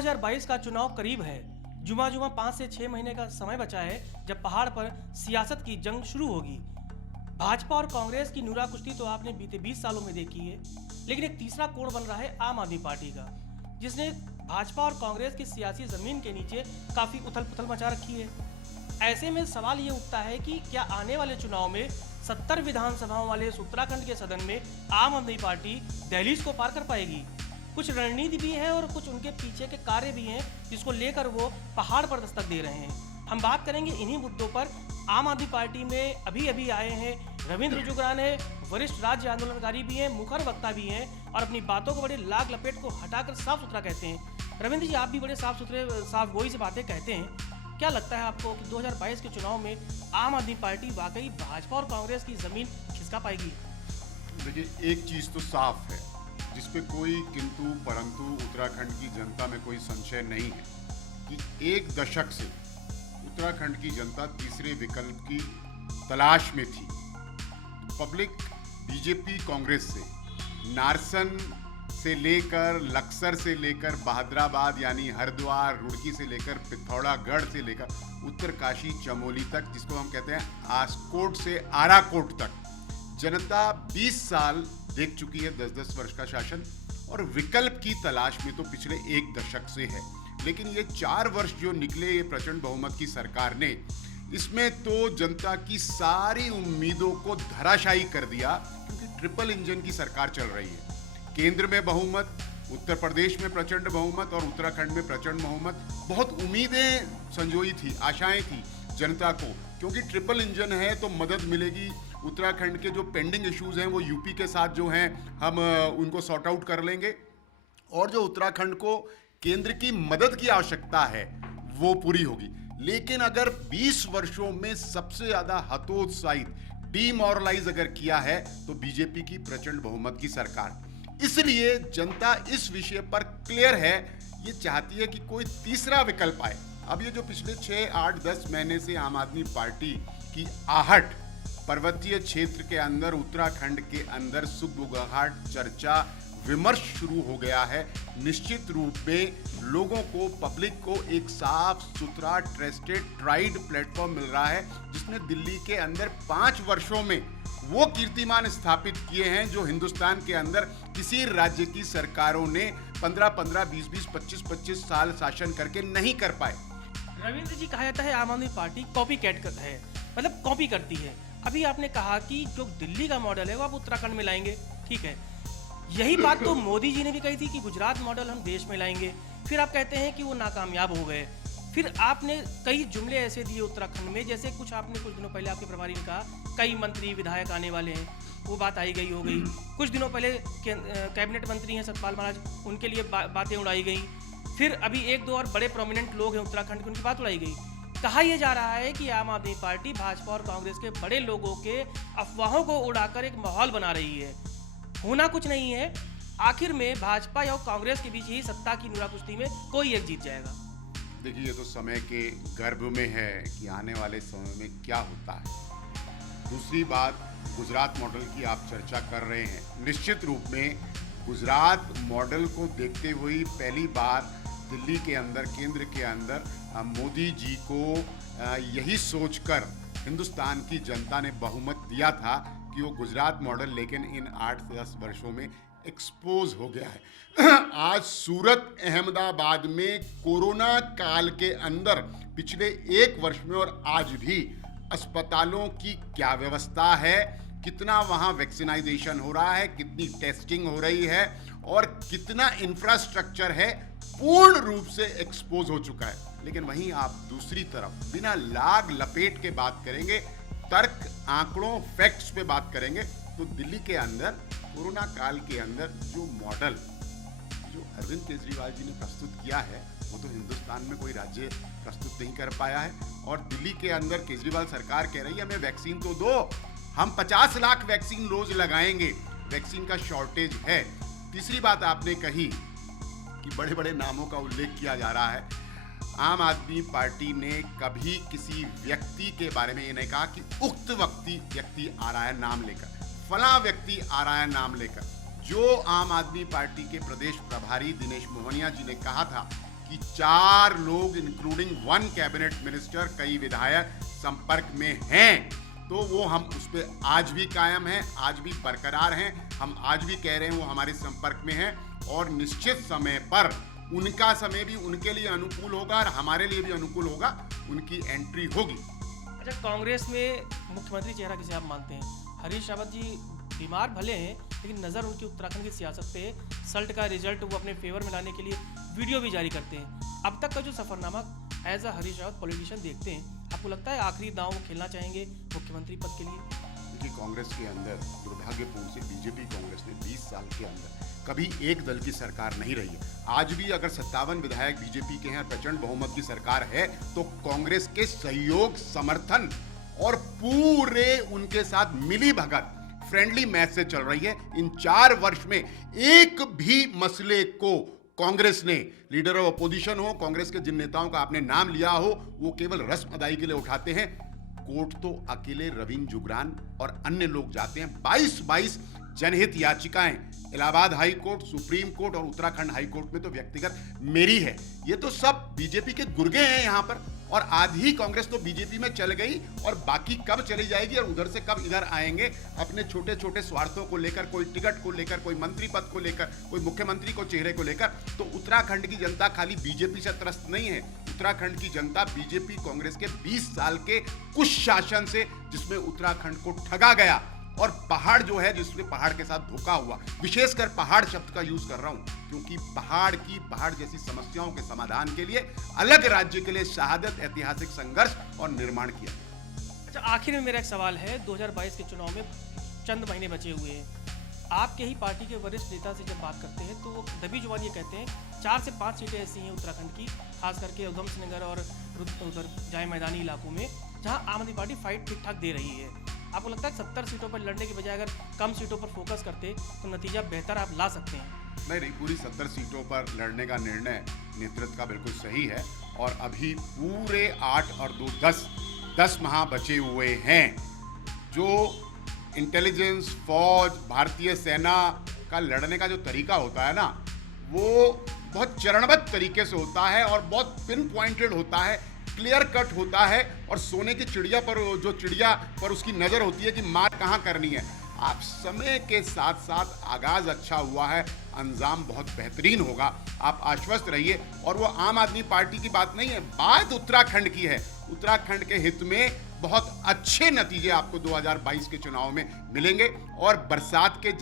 2022 का चुनाव करीब है। जुमा जुमा 5 से 6 महीने का समय बचा है जब पहाड़ पर सियासत की जंग शुरू होगी। भाजपा और कांग्रेस की नूरा कुश्ती तो आपने बीते 20 सालों में देखी है, लेकिन एक तीसरा कोण बन रहा है आम आदमी पार्टी का, जिसने भाजपा और कांग्रेस की सियासी जमीन के नीचे काफी उथल पुथल मचा रखी है। ऐसे में सवाल ये उठता है कि क्या आने वाले चुनाव में 70 विधानसभाओं वाले इस उत्तराखंड के सदन में आम आदमी पार्टी दहलीज को पार कर पाएगी। कुछ रणनीति भी है और कुछ उनके पीछे के कार्य भी हैं जिसको लेकर वो पहाड़ पर दस्तक दे रहे हैं। हम बात करेंगे इन्हीं मुद्दों पर। आम आदमी पार्टी में अभी आए हैं रविंद्र जुगरान है, वरिष्ठ राज्य आंदोलनकारी भी हैं, मुखर वक्ता भी हैं और अपनी बातों को बड़े लाग लपेट को हटाकर साफ सुथरा कहते हैं। रविंद्र जी, आप भी बड़े साफ गोई से बातें कहते हैं। क्या लगता है आपको कि 2022 के चुनाव में आम आदमी पार्टी वाकई भाजपा और कांग्रेस की जमीन खिसका पाएगी? देखिए, एक चीज तो साफ है जिसपे कोई किंतु परंतु उत्तराखंड की जनता में कोई संशय नहीं है कि एक दशक से उत्तराखंड की जनता तीसरे विकल्प की तलाश में थी। पब्लिक बीजेपी कांग्रेस से नारसन से लेकर लक्सर से लेकर बहादुराबाद यानी हरिद्वार, रुड़की से लेकर पिथौरागढ़ से लेकर उत्तरकाशी चमोली तक, जिसको हम कहते हैं आसकोट से आराकोट तक, जनता 20 साल देख चुकी है, 10-10 वर्ष का शासन, और विकल्प की तलाश में तो पिछले एक दशक से है। लेकिन ये 4 वर्ष जो निकले ये प्रचंड बहुमत की सरकार ने, इसमें तो जनता की सारी उम्मीदों को धराशायी कर दिया, क्योंकि ट्रिपल इंजन की सरकार चल रही है। केंद्र में बहुमत, उत्तर प्रदेश में प्रचंड बहुमत और उत्तराखंड में प्रचंड बहुमत। बहुत उम्मीदें संजोई थी, आशाएं थी जनता को, क्योंकि ट्रिपल इंजन है तो मदद मिलेगी। उत्तराखंड के जो पेंडिंग इश्यूज हैं वो यूपी के साथ जो हैं हम उनको सॉर्ट आउट कर लेंगे, और जो उत्तराखंड को केंद्र की मदद की आवश्यकता है वो पूरी होगी। लेकिन अगर 20 वर्षों में सबसे ज्यादा हतोत्साहित, डीमोरलाइज अगर किया है तो बीजेपी की प्रचंड बहुमत की सरकार। इसलिए जनता इस विषय पर क्लियर है, ये चाहती है कि कोई तीसरा विकल्प आए। अब ये जो पिछले 6, 8, 10 महीने से आम आदमी पार्टी की आहट पर्वतीय क्षेत्र के अंदर, उत्तराखंड के अंदर सुगबुगाहट, चर्चा, विमर्श शुरू हो गया है। निश्चित रूप में लोगों को, पब्लिक को एक साफ सुथरा, ट्रस्टेड, ट्राइड प्लेटफॉर्म मिल रहा है, जिसने दिल्ली के अंदर 5 वर्षों में वो कीर्तिमान स्थापित किए हैं जो हिंदुस्तान के अंदर किसी राज्य की सरकारों ने 15-15, 20-20, 25-25 साल शासन करके नहीं कर पाए। रविंद्र जी, कहा जाता है आम आदमी पार्टी कॉपी कैट करता है, मतलब कॉपी करती है। अभी आपने कहा कि जो दिल्ली का मॉडल है वो आप उत्तराखंड में लाएंगे, ठीक है। यही बात तो मोदी जी ने भी कही थी कि गुजरात मॉडल हम देश में लाएंगे। फिर आप कहते हैं कि वो नाकामयाब हो गए। फिर आपने कई जुमले ऐसे दिए उत्तराखंड में, जैसे कुछ दिनों पहले आपके प्रभारी ने कहा कई मंत्री विधायक आने वाले हैं, वो बात आई गई हो गई। कुछ दिनों पहले कैबिनेट मंत्री हैं सतपाल महाराज, उनके लिए बातें उड़ाई गई। फिर अभी 1-2 और बड़े प्रोमिनेंट लोग हैं उत्तराखंड के, उनकी बात उड़ाई गई। कहा यह जा रहा है कि आम आदमी पार्टी भाजपा और कांग्रेस के बड़े लोगों के अफवाहों को उड़ाकर एक माहौल बना रही है। होना कुछ नहीं है, आखिर में भाजपा या कांग्रेस के बीच ही सत्ता की नूरा कुश्ती में कोई एक जीत जाएगा। देखिए, ये तो समय के गर्भ में है कि आने वाले समय में क्या होता है। दूसरी बात, गुजरात मॉडल की आप चर्चा कर रहे हैं। निश्चित रूप में गुजरात मॉडल को देखते हुए पहली बार दिल्ली के अंदर, केंद्र के अंदर मोदी जी को यही सोचकर हिंदुस्तान की जनता ने बहुमत दिया था कि वो गुजरात मॉडल, लेकिन इन 8-10 वर्षों में एक्सपोज हो गया है। आज सूरत, अहमदाबाद में कोरोना काल के अंदर पिछले 1 वर्ष में और आज भी अस्पतालों की क्या व्यवस्था है, कितना वहां वैक्सीनाइजेशन हो रहा है, कितनी टेस्टिंग हो रही है और कितना इंफ्रास्ट्रक्चर है, पूर्ण रूप से एक्सपोज हो चुका है। लेकिन वहीं आप दूसरी तरफ बिना लाग लपेट के बात करेंगे, तर्क, आंकड़ों, फैक्ट्स पे बात करेंगे, तो दिल्ली के अंदर कोरोना काल के अंदर जो मॉडल जो अरविंद केजरीवाल जी ने प्रस्तुत किया है वो तो हिंदुस्तान में कोई राज्य प्रस्तुत नहीं कर पाया है। और दिल्ली के अंदर केजरीवाल सरकार कह रही है हमें वैक्सीन तो दो, हम 50 लाख वैक्सीन रोज लगाएंगे, वैक्सीन का शॉर्टेज है। तीसरी बात आपने कही कि बड़े बड़े नामों का उल्लेख किया जा रहा है। आम आदमी पार्टी ने कभी किसी व्यक्ति के बारे में ये नहीं कहा कि उक्त व्यक्ति आ रहा है नाम लेकर, फला व्यक्ति आ रहा है नाम लेकर। जो आम आदमी पार्टी के प्रदेश प्रभारी दिनेश मोहनिया जी ने कहा था कि 4 लोग इंक्लूडिंग 1 कैबिनेट मिनिस्टर, कई विधायक संपर्क में हैं, तो वो हम उस पर आज भी कायम हैं, आज भी बरकरार हैं। हम आज भी कह रहे हैं वो हमारे संपर्क में हैं और निश्चित समय पर उनका समय भी उनके लिए अनुकूल होगा और हमारे लिए भी अनुकूल होगा, उनकी एंट्री होगी। अच्छा, कांग्रेस में मुख्यमंत्री चेहरा किसे आप मानते हैं? हरीश रावत जी बीमार भले हैं, लेकिन नज़र उनकी उत्तराखंड की सियासत पे, सल्ट का रिजल्ट वो अपने फेवर में लाने के लिए वीडियो भी जारी करते हैं। अब तक का जो सफरनामा as a Harish Rawat politician देखते हैं, आपको लगता है आखिरी दांव वो खेलना चाहेंगे मुख्यमंत्री पद के लिए? देखिए, कांग्रेस के अंदर दुर्भाग्यपूर्ण से बीजेपी कांग्रेस ने 20 साल के अंदर कभी एक दल की सरकार नहीं रही है। आज भी अगर 57 विधायक बीजेपी के हैं और प्रचंड बहुमत की सरकार है, तो कांग्रेस के सहयोग, समर्थन और पूरे उनके साथ मिली भगत, फ्रेंडली मैच से चल रही है। इन 4 वर्ष में एक भी मसले को कांग्रेस ने, लीडर ऑफ अपोजिशन हो, कांग्रेस के जिन नेताओं का आपने नाम लिया हो, वो केवल रस्म अदाई के लिए उठाते हैं। कोर्ट तो अकेले रविंद्र जुगरान और अन्य लोग जाते हैं। 22 जनहित याचिकाएं Allahabad high court, supreme court और उत्तराखंड हाई कोर्ट में तो व्यक्तिगत मेरी है। ये तो सब बीजेपी के गुर्गे हैं यहाँ पर। और आधी कांग्रेस तो बीजेपी में चल गई और बाकी कब चली जाएगी और उधर से कब इधर आएंगे अपने छोटे छोटे स्वार्थों को लेकर, कोई टिकट को लेकर, कोई मंत्री पद को लेकर, कोई मुख्यमंत्री को चेहरे को लेकर। तो उत्तराखंड की जनता खाली बीजेपी से त्रस्त नहीं है। उत्तराखंड की जनता बीजेपी कांग्रेस के 20 साल के कुछ शासन से, जिसमें उत्तराखंड को ठगा गया और पहाड़ जो है, जिसमें पहाड़ के साथ धोखा हुआ, विशेषकर पहाड़ शब्द का यूज कर रहा हूं क्योंकि पहाड़ जैसी समस्याओं के समाधान के लिए अलग राज्य के लिए शहादत, ऐतिहासिक संघर्ष और निर्माण किया। अच्छा, आखिर में मेरा एक सवाल है, 2022 के चुनाव में चंद महीने बचे हुए हैं। आपके ही पार्टी के वरिष्ठ नेता से जब बात करते हैं तो वो दबी जुबान ये कहते हैं 4 से 5 सीटें ऐसी हैं उत्तराखंड की, खास करके उधम सिंह नगर और उधर जाए मैदानी इलाकों में, जहां आम आदमी पार्टी फाइट ठीक ठाक दे रही है। आपको लगता है 70 सीटों पर लड़ने की बजाय अगर कम सीटों पर फोकस करते तो नतीजा बेहतर आप ला सकते हैं? नहीं, पूरी 70 सीटों पर लड़ने का निर्णय नेतृत्व का बिल्कुल सही है। और अभी पूरे 8 और 2 10 माह बचे हुए हैं। जो इंटेलिजेंस, फौज, भारतीय सेना का लड़ने का जो तरीका होता है ना, वो बहुत चरणबद्ध तरीके से होता है और बहुत पिन पॉइंटेड होता है, क्लियर कट होता है। और सोने की चिड़िया पर, जो चिड़िया पर उसकी नज़र होती है कि मार कहाँ करनी है। आप समय के साथ साथ आगाज अच्छा हुआ है, अंजाम बहुत बेहतरीन होगा, आप आश्वस्त रहिए। और वो आम आदमी पार्टी की बात नहीं है, बात उत्तराखंड की है। उत्तराखंड के हित में बहुत अच्छे नतीजे आपको 2022 के चुनाव में मिलेंगे। और बरसात के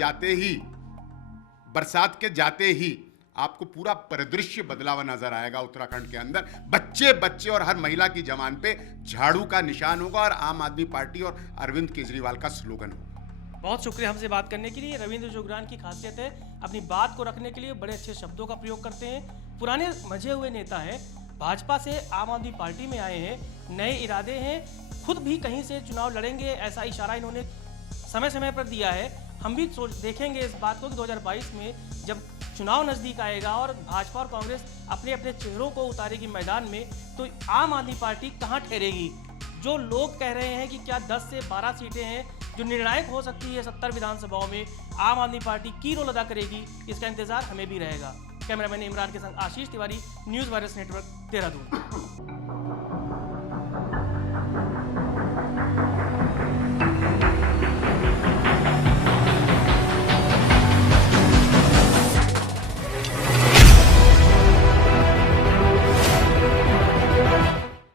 जाते ही आपको पूरा परिदृश्य बदला हुआ नजर आएगा उत्तराखंड के अंदर। बच्चे और हर महिला की जबान पे झाड़ू का निशान होगा और आम आदमी पार्टी और अरविंद केजरीवाल का स्लोगन होगा। बहुत शुक्रिया हमसे बात करने के लिए। रविंद्र जुगरान की खासियत है अपनी बात को रखने के लिए बड़े अच्छे शब्दों का प्रयोग करते हैं। पुराने मजे हुए नेता हैं, भाजपा से आम आदमी पार्टी में आए हैं, नए इरादे हैं, खुद भी कहीं से चुनाव लड़ेंगे ऐसा इशारा इन्होंने समय समय पर दिया है। हम भी देखेंगे इस बात को कि 2022 में जब चुनाव नज़दीक आएगा और भाजपा और कांग्रेस अपने अपने चेहरों को उतारेगी मैदान में, तो आम आदमी पार्टी कहाँ ठहरेगी। जो लोग कह रहे हैं कि क्या 10 से 12 सीटें हैं जो निर्णायक हो सकती है 70 विधानसभाओं में, आम आदमी पार्टी की रोल अदा करेगी, इसका इंतजार हमें भी रहेगा। कैमरामैन इमरान के संग Ashish Tiwari, news virus network, Dehradun.